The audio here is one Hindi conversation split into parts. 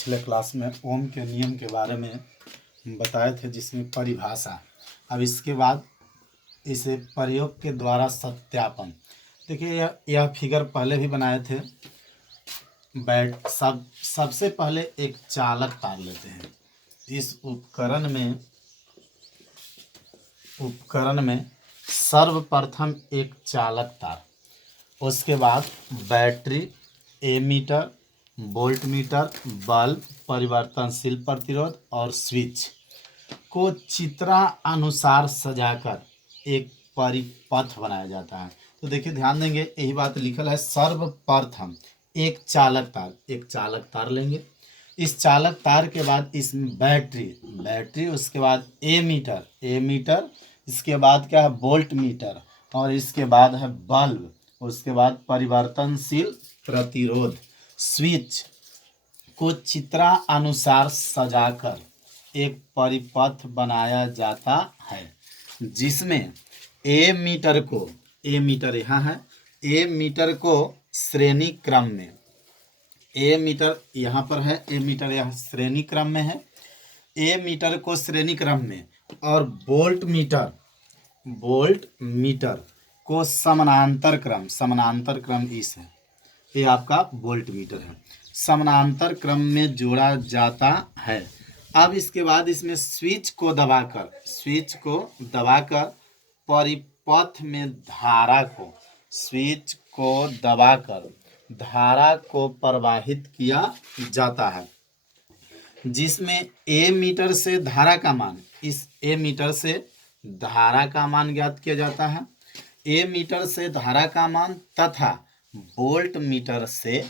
पिछले क्लास में ओम के नियम के बारे में बताए थे, जिसमें परिभाषा। अब इसके बाद इसे प्रयोग के द्वारा सत्यापन। देखिए यह फिगर पहले भी बनाए थे। सबसे पहले एक चालक तार लेते हैं। इस उपकरण में सर्वप्रथम एक चालक तार, उसके बाद battery, ammeter, voltmeter, bulb, परिवर्तनशील प्रतिरोध और स्विच को चित्रानुसार सजाकर एक परिपथ बनाया जाता है। तो देखिए ध्यान देंगे, यही बात लिखल है। सर्वप्रथम एक चालक तार लेंगे। इस चालक तार के बाद इसमें बैटरी, उसके बाद एमीटर, इसके बाद क्या है वोल्ट मीटर, और इसके बाद है बल्ब, उसके बाद परिवर्तनशील प्रतिरोध, स्विच को चित्रानुसार सजाकर एक परिपथ बनाया जाता है, जिसमें ए मीटर यहाँ है, ए मीटर को श्रेणी क्रम में, ए मीटर यहाँ पर है, ए मीटर यहाँ श्रेणी क्रम में है, ए मीटर को श्रेणी क्रम में, और वोल्ट मीटर को समानांतर क्रम इस है, ये आपका वोल्ट मीटर है, समानांतर क्रम में जोड़ा जाता है। अब इसके बाद इसमें स्विच को दबाकर परिपथ में धारा को प्रवाहित किया जाता है, जिसमें ए मीटर से धारा का मान, इस ए मीटर से धारा का मान ज्ञात किया जाता है, ए मीटर से धारा का मान तथा वोल्ट मीटर से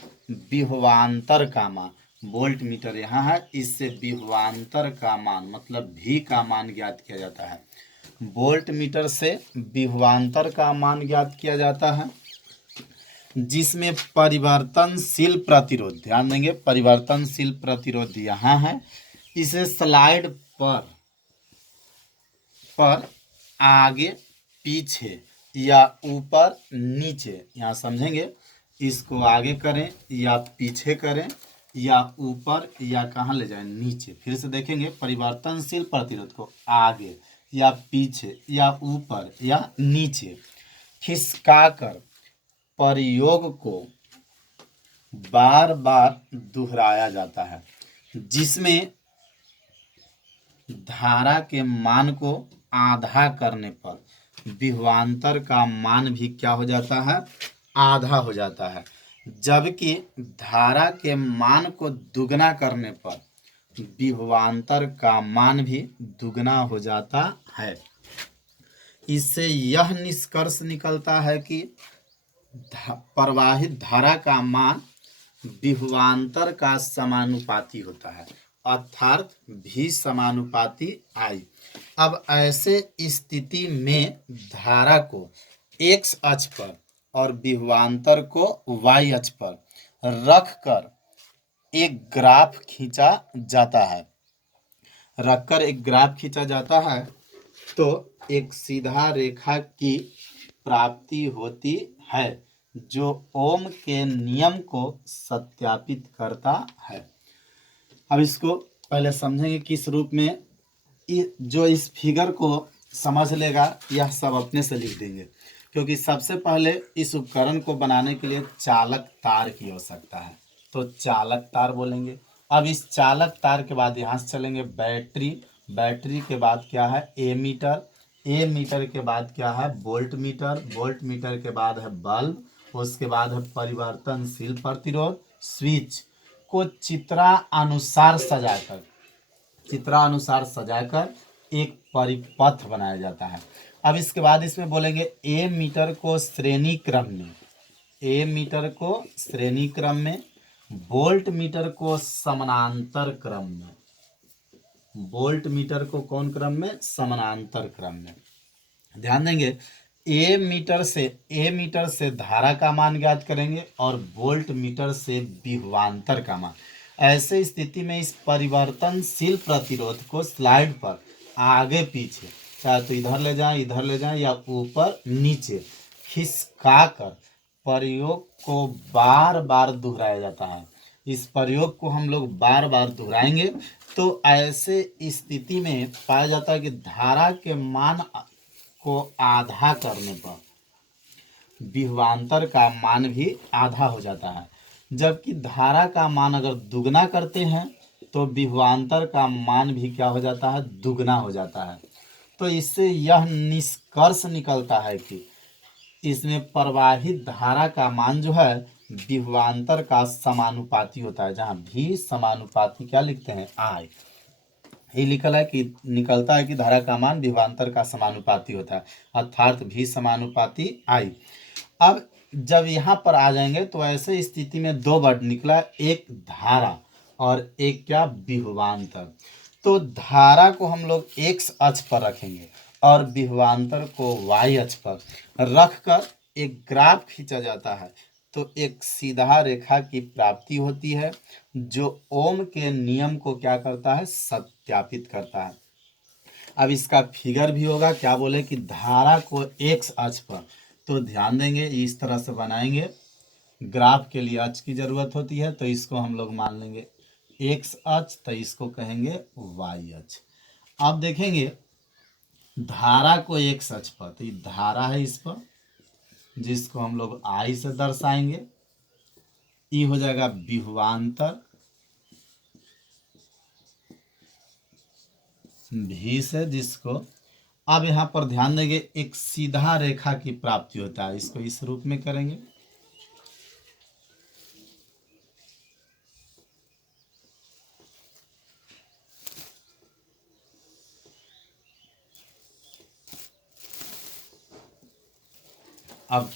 विभवांतर का मान, वोल्ट मीटर यहाँ है, इससे विभवांतर का मान मतलब भी का मान ज्ञात किया जाता है। वोल्ट मीटर से विभवांतर का मान ज्ञात किया जाता है, जिसमें परिवर्तनशील प्रतिरोध, ध्यान देंगे परिवर्तनशील प्रतिरोध यहाँ है। इसे स्लाइड पर आगे पीछे या ऊपर नीचे, यहाँ समझेंगे, इसको आगे करें या पीछे करें या ऊपर या कहाँ ले जाएं, नीचे। फिर से देखेंगे, परिवर्तनशील प्रतिरोध को आगे या पीछे या ऊपर या नीचे खिसकाकर प्रयोग को बार बार दोहराया जाता है, जिसमें धारा के मान को आधा करने पर विभवांतर का मान भी क्या हो जाता है, आधा हो जाता है, जबकि धारा के मान को दुगना करने पर विभवांतर का मान भी दुगना हो जाता है। इससे यह निष्कर्ष निकलता है कि प्रवाहित धारा का मान विभवांतर का समानुपाती होता है, अर्थात भी समानुपाती आई। अब ऐसे स्थिति में धारा को x अक्ष पर और विभवांतर को y अक्ष पर रखकर एक ग्राफ खींचा जाता है, तो एक सीधा रेखा की प्राप्ति होती है, जो ओम के नियम को सत्यापित करता है। अब इसको पहले समझेंगे किस रूप में। जो इस फिगर को समझ लेगा यह सब अपने से लिख देंगे, क्योंकि सबसे पहले इस उपकरण को बनाने के लिए चालक तार की आवश्यकता है, तो चालक तार बोलेंगे। अब इस चालक तार के बाद यहाँ से चलेंगे बैटरी के बाद क्या है ए मीटर के बाद क्या है वोल्ट मीटर के बाद है बल्ब, उसके बाद है परिवर्तनशील प्रतिरोध, स्विच को चित्रानुसार सजाकर एक परिपथ बनाया जाता है। अब इसके बाद इसमें बोलेंगे ए मीटर को श्रेणी क्रम में, वोल्ट मीटर को समानांतर क्रम में, वोल्ट मीटर को कौन क्रम में, समानांतर क्रम में। ध्यान देंगे, ए मीटर से धारा का मान ज्ञात करेंगे और वोल्ट मीटर से विभवांतर का मान। ऐसे स्थिति में इस परिवर्तनशील प्रतिरोध को स्लाइड पर आगे पीछे, चाहे तो इधर ले जाएं या ऊपर नीचे खिसकाकर प्रयोग को बार बार दोहराया जाता है, इस प्रयोग को हम लोग बार बार दोहराएंगे। तो ऐसे स्थिति में पाया जाता है कि धारा के मान को आधा करने पर विभवांतर का मान भी आधा हो जाता है, जबकि धारा का मान अगर दुगना करते हैं तो विभवांतर का मान भी क्या हो जाता है, दुगना हो जाता है। तो इससे यह निष्कर्ष निकलता है कि इसमें प्रवाहित धारा का मान जो है विभवांतर का समानुपाती होता है, जहाँ भी समानुपाती क्या लिखते हैं, आई। ये लिखल है कि निकलता है कि धारा का मान विभवांतर का समानुपाती होता है, अर्थात भी समानुपाती आई। अब जब यहाँ पर आ जाएंगे तो ऐसे स्थिति में दो वर्ड निकला, एक धारा और एक क्या, विभवांतर। तो धारा को हम लोग एक्स अक्ष पर रखेंगे और विभवांतर को वाई अक्ष पर रखकर एक ग्राफ खींचा जाता है। तो एक सीधा रेखा की प्राप्ति होती है जो ओम के नियम को क्या करता है, सत्यापित करता है। अब इसका फिगर भी होगा, क्या बोले कि धारा को एक्स अक्ष पर, तो ध्यान देंगे इस तरह से बनाएंगे। ग्राफ के लिए अक्ष की जरूरत होती है, तो इसको हम लोग मान लेंगे एक्स अक्ष, तो इसको कहेंगे वाई अक्ष। अब देखेंगे धारा को एक्स अक्ष पर, तो ये धारा है इस पर, जिसको हम लोग आई से दर्शाएंगे। ये हो जाएगा विभवांतर भी से, जिसको अब यहाँ पर ध्यान देंगे एक सीधा रेखा की प्राप्ति होता है, इसको इस रूप में करेंगे। अब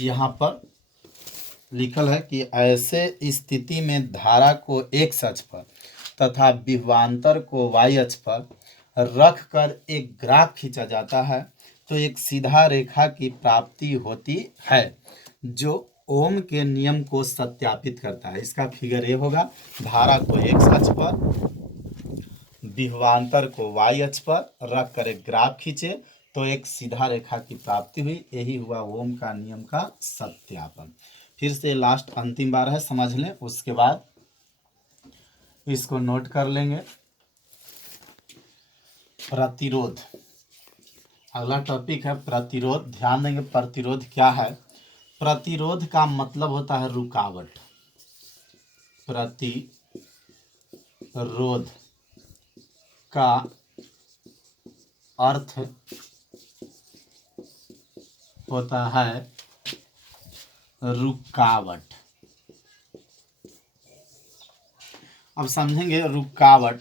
यहाँ पर लिखल है कि ऐसे स्थिति में धारा को एक्स अक्ष पर तथा विभवांतर को वाई अक्ष पर रखकर एक ग्राफ खींचा जाता है, तो एक सीधा रेखा की प्राप्ति होती है जो ओम के नियम को सत्यापित करता है। इसका फिगर ये होगा, धारा को एक्स अक्ष पर, विभवांतर को वाई अक्ष पर रख कर एक ग्राफ खींचे तो एक सीधा रेखा की प्राप्ति हुई। यही हुआ ओम का नियम का सत्यापन। फिर से लास्ट अंतिम बार है, समझ लें, उसके बाद इसको नोट कर लेंगे। प्रतिरोध, अगला टॉपिक है प्रतिरोध। ध्यान देंगे प्रतिरोध क्या है। प्रतिरोध का मतलब होता है रुकावट। प्रतिरोध का अर्थ होता है रुकावट। अब समझेंगे रुकावट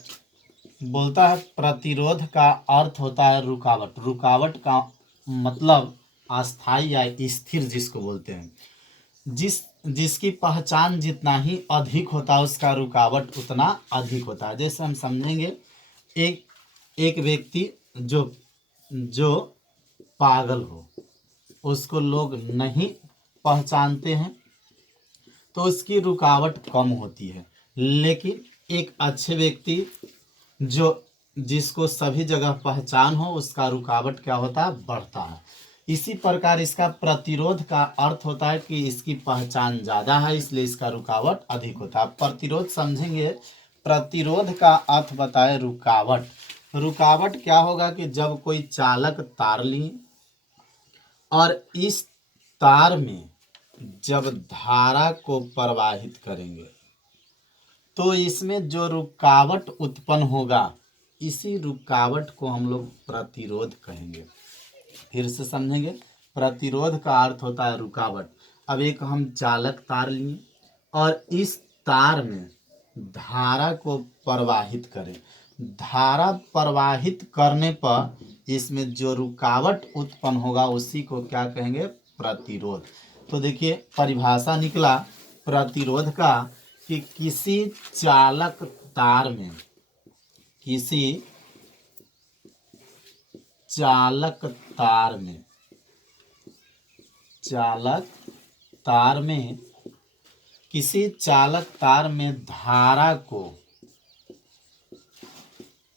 बोलता है, प्रतिरोध का अर्थ होता है रुकावट। रुकावट का मतलब अस्थाई या स्थिर जिसको बोलते हैं, जिसकी पहचान जितना ही अधिक होता है उसका रुकावट उतना अधिक होता है। जैसे हम समझेंगे एक व्यक्ति जो जो पागल हो, उसको लोग नहीं पहचानते हैं तो उसकी रुकावट कम होती है। लेकिन एक अच्छे व्यक्ति जिसको सभी जगह पहचान हो, उसका रुकावट क्या होता है, बढ़ता है। इसी प्रकार इसका प्रतिरोध का अर्थ होता है कि इसकी पहचान ज़्यादा है, इसलिए इसका रुकावट अधिक होता है। प्रतिरोध समझेंगे, प्रतिरोध का अर्थ बताए रुकावट। रुकावट क्या होगा कि जब कोई चालक तार ली और इस तार में जब धारा को प्रवाहित करेंगे तो इसमें जो रुकावट उत्पन्न होगा, इसी रुकावट को हम लोग प्रतिरोध कहेंगे। फिर से समझेंगे, प्रतिरोध का अर्थ होता है रुकावट। अब एक हम चालक तार लिए और इस तार में धारा को प्रवाहित करें, धारा प्रवाहित करने पर इसमें जो रुकावट उत्पन्न होगा उसी को क्या कहेंगे, प्रतिरोध। तो देखिए परिभाषा निकला प्रतिरोध का कि किसी चालक तार में, किसी चालक तार में, चालक तार में, किसी चालक तार में धारा को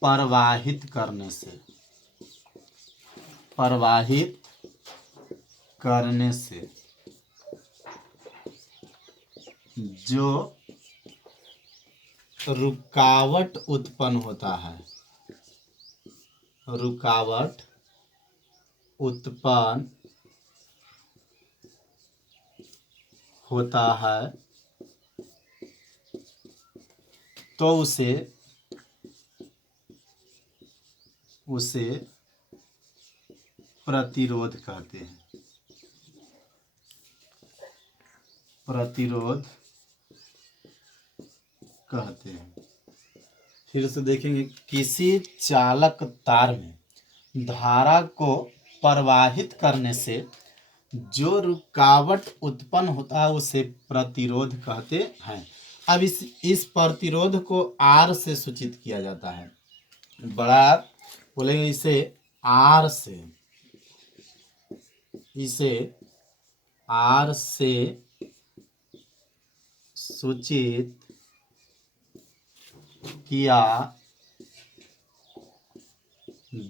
प्रवाहित करने से, प्रवाहित करने से जो रुकावट उत्पन्न होता है, रुकावट उत्पन्न होता है तो उसे प्रतिरोध कहते हैं, प्रतिरोध कहते हैं। फिर से देखेंगे, किसी चालक तार में धारा को प्रवाहित करने से जो रुकावट उत्पन्न होता है उसे प्रतिरोध कहते हैं। अब इस प्रतिरोध को R से सूचित किया जाता है, बड़ा बोलेंगे इसे R से, इसे R से सूचित किया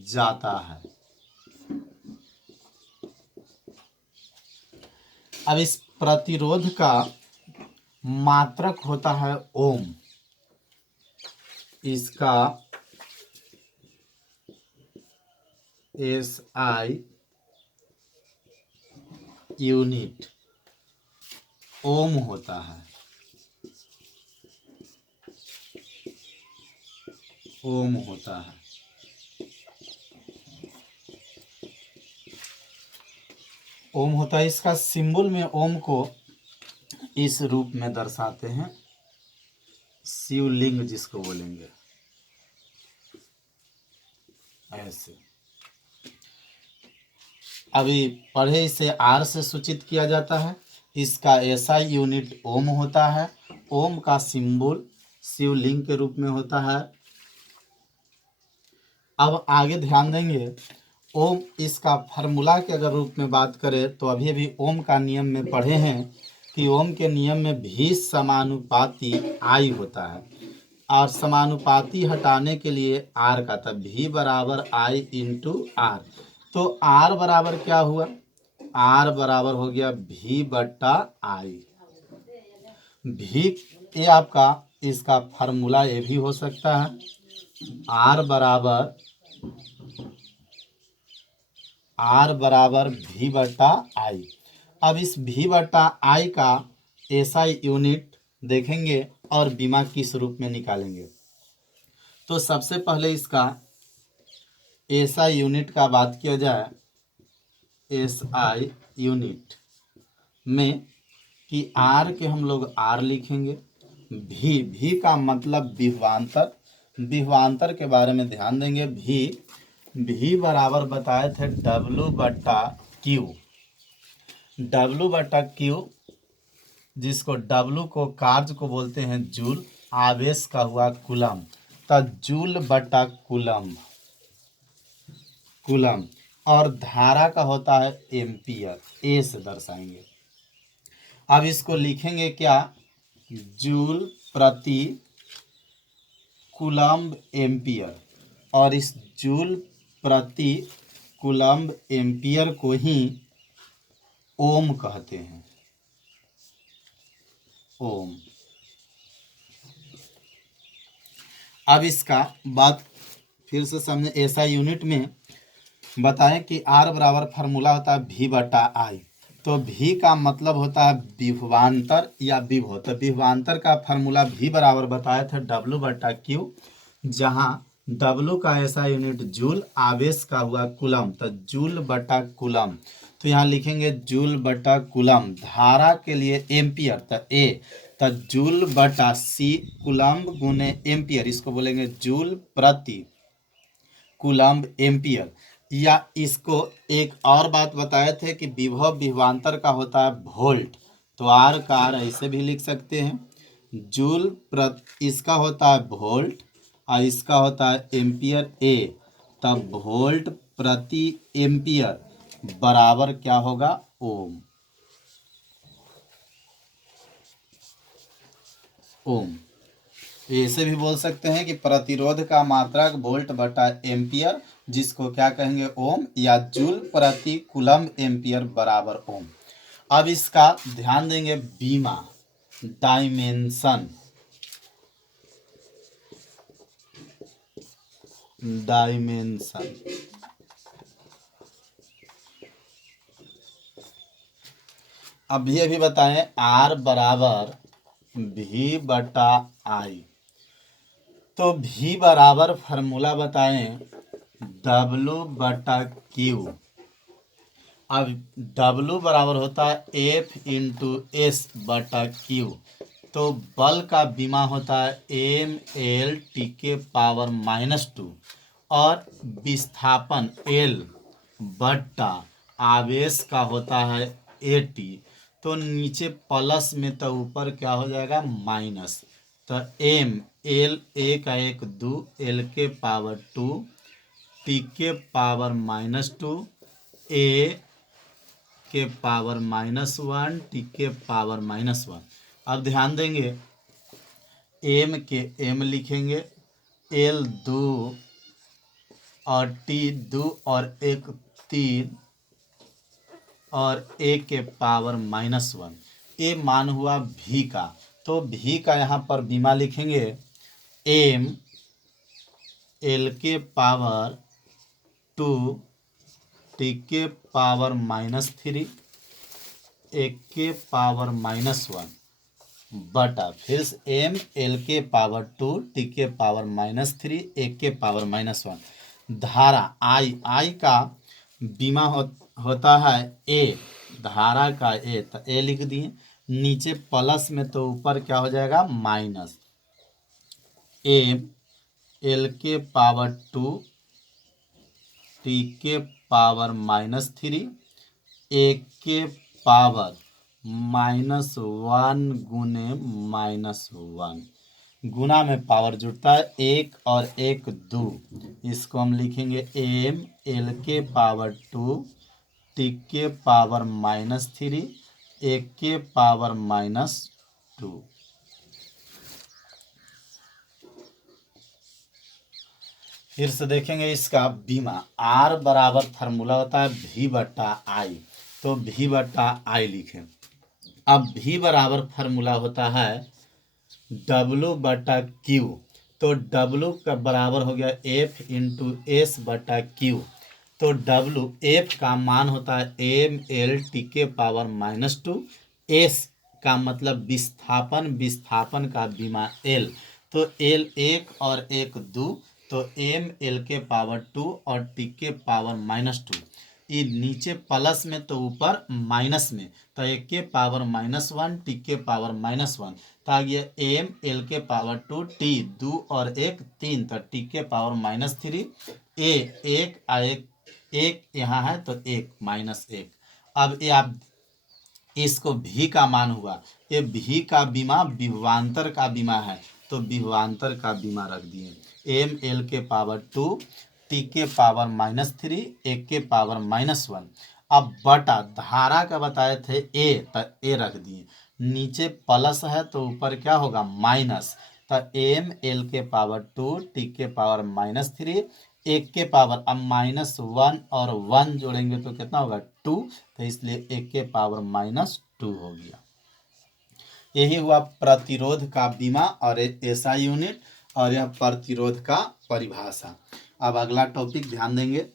जाता है। अब इस प्रतिरोध का मात्रक होता है ओम, इसका SI यूनिट ओम होता है, ओम होता है। ओम होता है, इसका सिंबल में ओम को इस रूप में दर्शाते हैं, शिवलिंग जिसको बोलेंगे ऐसे। अभी पढ़े, इसे R से सूचित किया जाता है, इसका SI यूनिट ओम होता है, ओम का सिंबल शिवलिंग के रूप में होता है। अब आगे ध्यान देंगे, ओम इसका फार्मूला के अगर रूप में बात करें तो अभी ओम का नियम में पढ़े हैं कि ओम के नियम में भी समानुपाती I होता है, और समानुपाती हटाने के लिए R का, तब V बराबर I इंटू R। तो R बराबर क्या हुआ, R बराबर हो गया V बट्टा I। V ये आपका इसका फार्मूला ये भी हो सकता है, R बराबर V बट्टा I। अब इस V बट्टा I का SI यूनिट देखेंगे और बीमा किस रूप में निकालेंगे। तो सबसे पहले इसका SI यूनिट का बात किया जाए, SI यूनिट में कि R के हम लोग R लिखेंगे, V का मतलब विभवांतर, विभवांतर के बारे में ध्यान देंगे। V बराबर बताए थे W बट्टा Q, W बट्टा Q, जिसको W को कार्य को बोलते हैं जूल, आवेश का हुआ कूलम, तब जूल बट्टा कूलम, कूलम, और धारा का होता है एम्पियर, A से दर्शाएंगे। अब इसको लिखेंगे क्या, जूल प्रति कूलम्ब एम्पियर, और इस जूल प्रति कूलम्ब एम्पियर को ही ओम कहते हैं, ओम। अब इसका बात फिर से समझे, SI यूनिट में बताएं कि R बराबर फार्मूला होता है V बटा I। तो V का मतलब होता है विभवांतर या विभव, तो विभवांतर का फार्मूला V बराबर बताए थे W बटा Q, जहाँ W का SI यूनिट जूल, आवेश का हुआ कूलम, तो जूल बटा कूलम। तो यहाँ लिखेंगे जूल बटा कूलम, धारा के लिए एम्पियर, तो A, तो जूल बटा C कूलम्ब गुने एम्पियर, इसको बोलेंगे जूल प्रति कूलम्ब एम्पियर। या इसको एक और बात बताए थे कि विभव विभवांतर का होता है वोल्ट, तो R का R ऐसे भी लिख सकते हैं, जूल प्रति, इसका होता है वोल्ट और इसका होता है एम्पियर A, तब वोल्ट प्रति एम्पियर बराबर क्या होगा, ओम, ओम। ऐसे भी बोल सकते हैं कि प्रतिरोध का मात्रक वोल्ट बटा एम्पियर, जिसको क्या कहेंगे, ओम, या जूल प्रति कूलम्ब एम्पियर बराबर ओम। अब इसका ध्यान देंगे बीमा, डायमेंशन, डायमेंशन। अब ये भी बताएं R बराबर V बटा I, तो V बराबर फार्मूला बताएं W बटा Q। अब W बराबर होता है F इंटू एस बटा Q, तो बल का विमा होता है mL/10⁻², और विस्थापन L बट्टा आवेश का होता है AT। तो नीचे प्लस में तो ऊपर क्या हो जाएगा माइनस, तो m L एक का एक 2 L⁻², T⁻², A के पावर -1, T⁻⁻1। अब ध्यान देंगे m के m लिखेंगे, L 2 और T 2 और 1 3 और A के पावर -1। ये मान हुआ V का, तो V का यहाँ पर बीमा लिखेंगे m L के पावर 2, T⁻⁻3, 1 के पावर -1 बटा फिर से m L के पावर 2, T⁻⁻3, 1 के पावर -1। धारा I का बीमा होता है A, धारा का A, तो A लिख दिए, नीचे प्लस में तो ऊपर क्या हो जाएगा माइनस, m L के पावर 2, T⁻⁻3, 1 के पावर -1 गुने -1, गुना में पावर जुड़ता है 1 और 1 2, इसको हम लिखेंगे m L के पावर 2, T⁻⁻3, 1 के पावर -2। फिर से देखेंगे इसका बीमा, R बराबर फार्मूला होता है V बटा I, तो V बटा I लिखें। अब V बराबर फार्मूला होता है W बटा Q, तो W का बराबर हो गया F इंटू एस बटा Q, तो W F का मान होता है mL/10⁻², S का मतलब विस्थापन का बीमा L, तो L 1 और 1 2, तो m L के पावर 2 और T के पावर -2, ये नीचे प्लस में तो ऊपर माइनस में, तो 1 के पावर -1, T के पावर -1, तो आ गया m L के पावर 2, T 2 और 1 3, तो T के पावर -3, A 1 1 यहाँ है तो 1 -1। अब ये आप इसको V का मान हुआ, ये V का बीमा विभवांतर का बीमा है, तो विभवांतर का बीमा रख दिए m L के पावर 2, T के पावर -3, 1 के पावर -1। अब बटा धारा का बताए थे A, तो A रख दिए, नीचे प्लस है तो ऊपर क्या होगा माइनस, तो m L के पावर 2, T के पावर -3, 1 के पावर, अब -1 और 1 जोड़ेंगे तो कितना होगा 2, तो इसलिए 1 के पावर -2 हो गया। यही हुआ प्रतिरोध का बीमा और एसआई यूनिट, और यह प्रतिरोध का परिभाषा। अब अगला टॉपिक ध्यान देंगे।